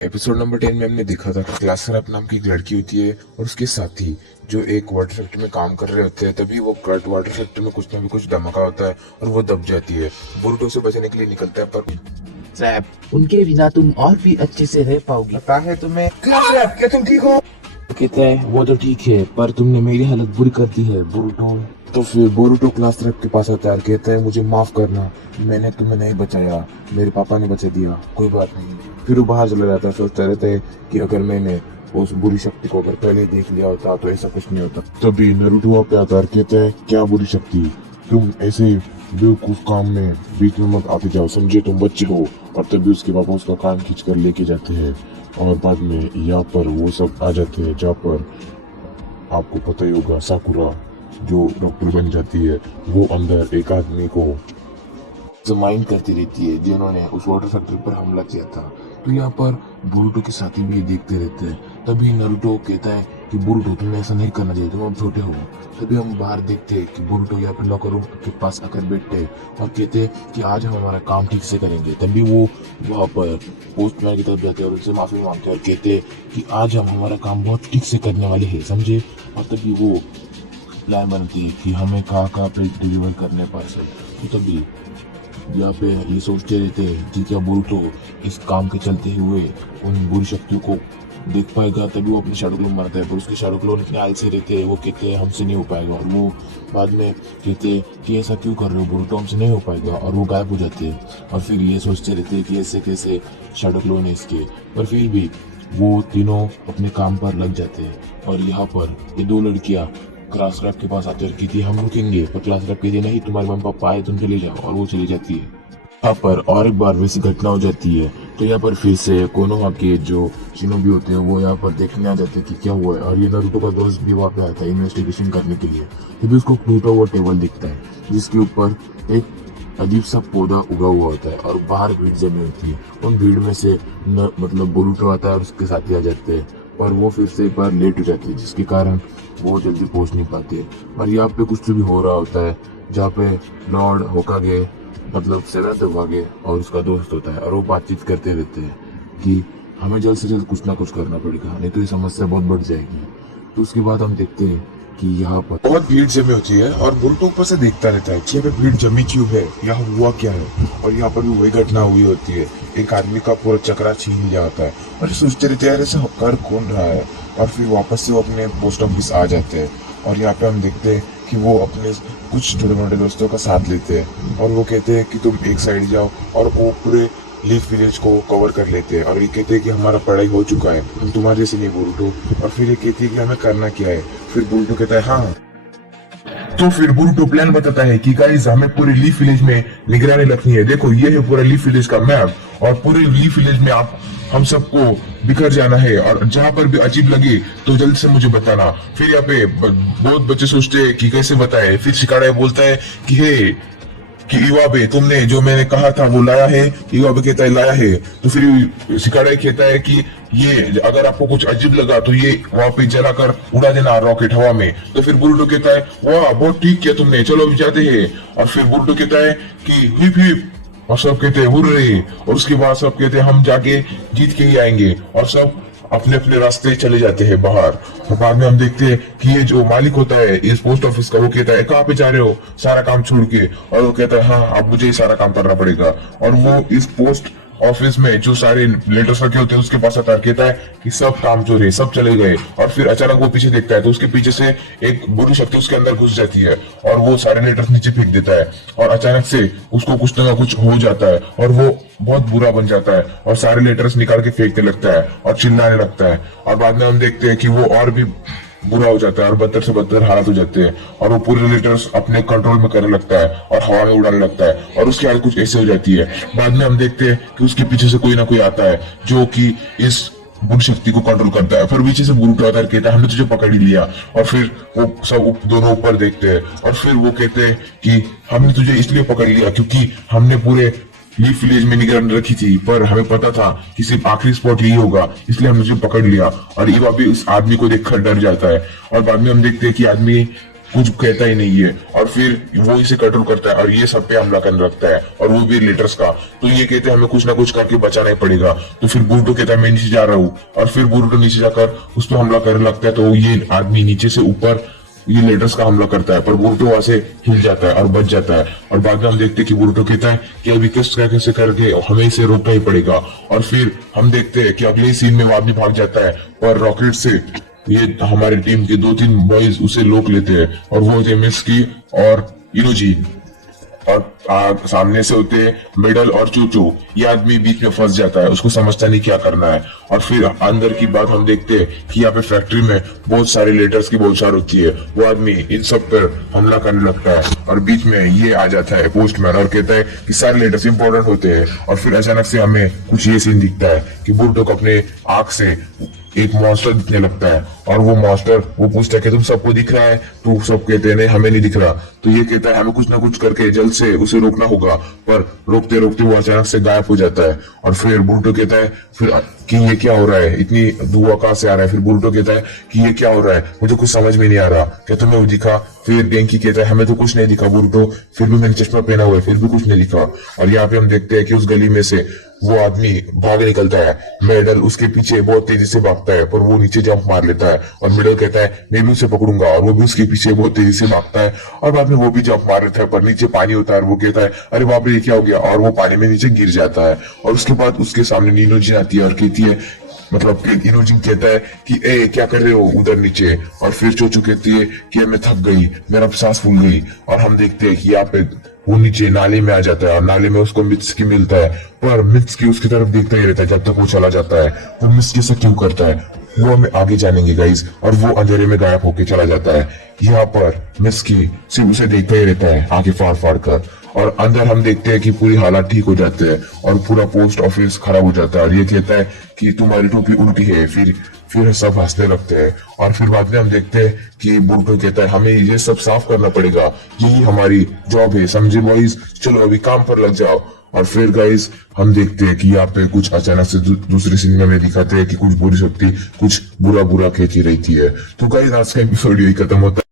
Episode number 10 में हमने देखा था कि क्लासरप नाम की एक लड़की होती है और उसके साथी जो एक वाटर फैक्ट्री में काम कर रहे होते हैं। तभी वो वाटर फैक्ट्री में कुछ ना भी कुछ धमाका होता है और वो दब जाती है। बुरुटो से बचने के लिए निकलता है पर ट्रैप उनके बिना तुम और भी अच्छे से रह पाओगी। पता है तुम्हें क्लासरप, क्या तुम ठीक हो? कहता है वो तो ठीक है पर तुमने मेरी हालत बुरी कर दी है बुरुटो। तो फिर बोरुटो क्लासरप के पास आता है और कहता है मुझे माफ करना, मैंने तुम्हें नहीं बचाया, मेरे पापा ने बचा दिया, कोई बात नहीं। फिर वो बाहर चला जाता है, सोचता रहता है कि अगर मैंने उस बुरी शक्ति को अगर पहले देख लिया होता तो ऐसा कुछ नहीं होता। तभी नारुतो वहाँ पे आता है और कहता है क्या बुरी शक्ति, तुम ऐसे बेवकूफ काम में बीच में मत आते जाओ, समझे तुम बच्चे हो। और तभी उसके पापा उसका कान खींच कर लेके जाते हैं और बाद में यहाँ पर वो सब आ जाते हैं जहाँ पर आपको पता ही होगा साकुरा जो डॉक्टर बन जाती है वो अंदर एक आदमी को जमाइन करती रहती है जिन्होंने उस वाटर फैक्ट्री पर हमला किया था। तो यहाँ पर बोरुटो के साथी भी देखते रहते हैं। तभी नारुतो कहता है कि बोरुटो तुम्हें ऐसा नहीं करना चाहिए, तुम अब छोटे हो। तभी हम बाहर देखते हैं कि बोरुटो यहाँ पर लॉकर रूम के पास आकर बैठते हैं और कहते हैं कि आज हम हमारा काम ठीक से करेंगे। तभी वो वहाँ पर पोस्टमैन की तरफ जाते हैं और उनसे माफी मांगते हैं और कहते हैं कि आज हम हमारा काम बहुत ठीक से करने वाले हैं, समझे। और तभी वो प्लान बनती है कि हमें कहाँ पे डिलीवर करने पार्सल। तो तभी यहाँ पे ये सोचते रहते हैं कि क्या बोरुटो इस काम के चलते हुए उन बुरी शक्तियों को देख पाएगा। तभी वो अपने शैडो क्लोन बनाता है पर उसके शैडो क्लोन इतने आलसी रहते हैं, वो कहते हैं हमसे नहीं हो पाएगा। और वो बाद में कहते हैं कि ऐसा क्यों कर रहे हो बोरुटो, हमसे नहीं हो पाएगा। और वो गायब हो जाते हैं और फिर ये सोचते रहते हैं कि ऐसे कैसे शैडो क्लोन है इसके। पर फिर भी वो तीनों अपने काम पर लग जाते हैं। और यहाँ पर ये दो लड़कियां क्लासरैप के पास आते और कहती हम रुकेंगे, पर क्लासरैप कहती नहीं, तुम्हारे मम्मी पापा आए, तुम चले जाओ। और वो चली जाती है। यहाँ पर और एक बार वैसी घटना हो जाती है। तो यहाँ पर फिर से कोनोहा के जो शिनोबी होते हैं वो यहाँ पर देखने आ जाते हैं कि क्या हुआ है। और ये नारुतो का दोस्त भी वहाँ पे आता है इन्वेस्टिगेशन करने के लिए। तभी उसको टूटा हुआ टेबल दिखता है जिसके ऊपर एक अजीब सा पौधा उगा हुआ होता है और बाहर भीड़ जमी होती है। उन भीड़ में से मतलब बोरुटो आता है और उसके साथी आ जाते हैं। पर वो फिर से एक बार लेट हो जाती है जिसके कारण वो जल्दी पहुंच नहीं पाते। और यहाँ पे कुछ भी हो रहा होता है जहाँ पे लॉर्ड होकागे मतलब सेवेंथ होकागे और उसका दोस्त होता है और वो बातचीत करते रहते हैं कि हमें जल्द से जल्द कुछ ना कुछ करना पड़ेगा, नहीं तो ये समस्या बहुत बढ़ जाएगी। तो उसके बाद हम देखते हैं कि यहाँ पर बहुत भीड़ जमी होती है और बोरुटो ऊपर से देखता रहता है कि यहाँ पे भीड़ जमी क्यों है, यहाँ हुआ क्या है। और यहाँ पर भी वही घटना हुई होती है, एक आदमी का पूरा चक्रा छीन लिया होता है और सोचते रहते हैं ऐसे कर कौन रहा है। और फिर वापस से वो अपने पोस्ट ऑफिस आ जाते हैं और यहाँ पे हम देखते हैं कि वो अपने कुछ छोटे मोटे दोस्तों का साथ लेते हैं और वो कहते हैं कि तुम एक साइड जाओ और वो पूरे लीफ विलेज को कवर कर लेते हैं। और ये कहते हैं कि हमारा पढ़ाई हो चुका है, हम तुम्हारे जैसे नहीं बोरुटो। और फिर ये कहती है कि हमें करना क्या है। फिर बोरुटो कहता है हाँ। तो फिर बोरुटो प्लान बताता है कि गाइस हमें पूरे लीफ विलेज में निगरानी रखनी है, देखो ये है पूरा लीफ विलेज का मैप और पूरे लीफ विलेज में आप हम सबको बिखर जाना है और जहां पर भी अजीब लगे तो जल्द से मुझे बताना। फिर यहाँ पे बहुत बच्चे सोचते हैं कि कैसे बताए। फिर शिकारा बोलता है कि हे कि इवाबे तुमने जो मैंने कहा था वो लाया है। इवाबे कहता है लाया है। तो फिर शिकारा कहता है कि ये अगर आपको कुछ अजीब लगा तो ये वहां पे जलाकर उड़ा देना रॉकेट हवा में। तो फिर बुरुटो कहता है वाह बहुत ठीक किया तुमने, चलो अभी जाते हैं। और फिर बुरुटो कहता है कि हिप हिप और सब कहते हैं हुर्रे। और उसके बाद सब कहते हैं हम जाके जीत के ही आएंगे और सब अपने अपने रास्ते चले जाते हैं बाहर। और बाद में हम देखते हैं कि ये जो मालिक होता है इस पोस्ट ऑफिस का वो कहता है कहाँ पे जा रहे हो सारा काम छोड़ के। और वो कहता है हाँ अब मुझे ही सारा काम करना पड़ेगा। और वो इस पोस्ट ऑफिस में जो सारे लेटर्स रखे होते हैं उसके पास आता है, कहता है कि सब काम चोर है, सब चले गए। और फिर अचानक वो पीछे देखता है तो उसके पीछे से एक बुरी शक्ति उसके अंदर घुस जाती है और वो सारे लेटर्स नीचे फेंक देता है। और अचानक से उसको कुछ ना कुछ हो जाता है और वो बहुत बुरा बन जाता है और सारे लेटर्स निकाल के फेंकने लगता है और चिल्लाने लगता है। और बाद में हम देखते हैं कि वो और भी बुरा हो जाता है और बदतर से बदतर हालत हो जाते हैं और वो पूरे लेटर्स अपने कंट्रोल में करने लगता है और हवा में उड़ाने लगता है और उसकी हालत कुछ ऐसे हो जाती है। बाद में हम देखते हैं कि उसके पीछे से कोई ना कोई आता है जो कि इस बुरी शक्ति को कंट्रोल करता है। फिर पीछे से बोरुटो आता है, कहता है हमने तुझे पकड़ ही लिया। और फिर वो सब दोनों ऊपर देखते हैं और फिर वो कहते हैं कि हमने तुझे इसलिए पकड़ लिया क्योंकि हमने पूरे लीफ विलेज में निगरानी रखी थी, पर हमें पता था कि सिर्फ आखिरी स्पॉट यही होगा, इसलिए हमने उसे पकड़ लिया। और इवा भी उस आदमी को देखकर डर जाता है। और बाद में हम देखते हैं कि आदमी कुछ कहता ही नहीं है, और फिर वो इसे कंट्रोल करता है और ये सब पे हमला करने लगता है, और वो भी लेटर्स का। तो ये कहते हैं हमें कुछ ना कुछ करके बचाना ही पड़ेगा। तो फिर बुरुटो कहता है मैं नीचे जा रहा हूँ, और फिर बुरुटो नीचे जाकर उस पर हमला करने लगता है। तो ये आदमी नीचे से ऊपर ये लेटर्स का हमला करता है, पर बुरुटो वहां से हिल जाता है और बच जाता है। और बाद में हम देखते हैं कि बुरुटो कहता है कि अभी कैसे करके हमें इसे रोकना ही पड़ेगा। और फिर हम देखते हैं कि अगले सीन में वो आदमी भाग जाता है, और रॉकेट से ये हमारी टीम के 2-3 बॉयज उसे रोक लेते हैं, और वो होते हैं मिस्की और इनोजी, और सामने से होते मिडल और चूचू। ये आदमी बीच में फंस जाता है, उसको समझता नहीं क्या करना है। और फिर अंदर की बात हम देखते हैं कि यहाँ पे फैक्ट्री में बहुत सारे लेटर्स की बोलचाल होती है। वो आदमी इन सब पर हमला करने लगता है, और बीच में ये आ जाता है पोस्टमैन और कहता है कि सारे लेटर्स इंपॉर्टेंट होते हैं। और फिर अचानक से हमें कुछ ये सीन दिखता है कि बुरुटो को अपने आंख से एक मॉन्स्टर दिखने लगता है, और वो मॉन्स्टर वो पूछता है कि तुम सबको दिख रहा है? तो सब कहते हैं नहीं हमें नहीं दिख रहा। तो ये कहता है हमें कुछ ना कुछ करके जल्द से उसे रोकना होगा, पर रोकते रोकते वो अचानक से गायब हो जाता है। और फिर बुरुटो कहता है फिर कि ये क्या हो रहा है, इतनी धुआं कहां से आ रहा है? फिर बुरुटो कहता है कि ये क्या हो रहा है, मुझे कुछ समझ में नहीं आ रहा, क्या तुम्हें वो दिखा? फिर गेंकी कहता है हमें तो कुछ नहीं दिखा बुरुटो, फिर भी मैंने चश्मा पहना हुआ है फिर भी कुछ नहीं दिखा। और यहाँ पे हम देखते हैं कि उस गली में से वो आदमी भाग निकलता है। मेडल उसके पीछे बहुत तेजी से भागता है, पर वो नीचे जंप मार लेता है, और मिडल कहता है मैं भी उसे पकड़ूंगा, और वो भी उसके पीछे बहुत तेजी से भागता है, और बाद में वो भी जंप मार लेता है, पर नीचे पानी होता है। और वो कहता है अरे बाप रे ये क्या हो गया, और वो पानी में नीचे गिर जाता है। और उसके बाद उसके सामने नीनोजी आती है और कहती है, मतलब कि इनोजिन कहता है कि ए क्या कर रहे हो उधर नीचे? और फिर चोचू कहती है कि मैं थक गई, मेरा सांस फूल गई। और हम देखते हैं कि यहाँ पे वो नीचे नाले में आ जाता है, और नाले में उसको मित्सुकी मिलता है, पर मित्सुकी उसकी तरफ देखता ही रहता है जब तक वो चला जाता है। वो मित्सुकी से क्यों करता है वो हमें आगे जानेंगे गाइस। और वो अंधेरे में गायब होके चला जाता है। यहाँ पर मित्सुकी सिर्फ उसे देखता ही रहता है आंखें फाड़ फाड़ कर, और अंदर हम देखते हैं कि पूरी हालात ठीक हो जाते हैं, और पूरा पोस्ट ऑफिस खराब हो जाता है, और ये कहता है कि तुम्हारी टोपी उल्टी है। फिर सब हंसने लगते हैं। और फिर बाद में हम देखते हैं कि बुरुटो कहता है हमें ये सब साफ करना पड़ेगा, यही हमारी जॉब है, समझे बॉयज? चलो अभी काम पर लग जाओ। और फिर गाइस हम देखते हैं कि यहाँ पे कुछ अचानक से दूसरे सिनेमा में दिखाते हैं कि कुछ बुरी शक्ति कुछ बुरा बुरा खींची रही थी है। तो गाइस आज का एपिसोड यही खत्म होता है।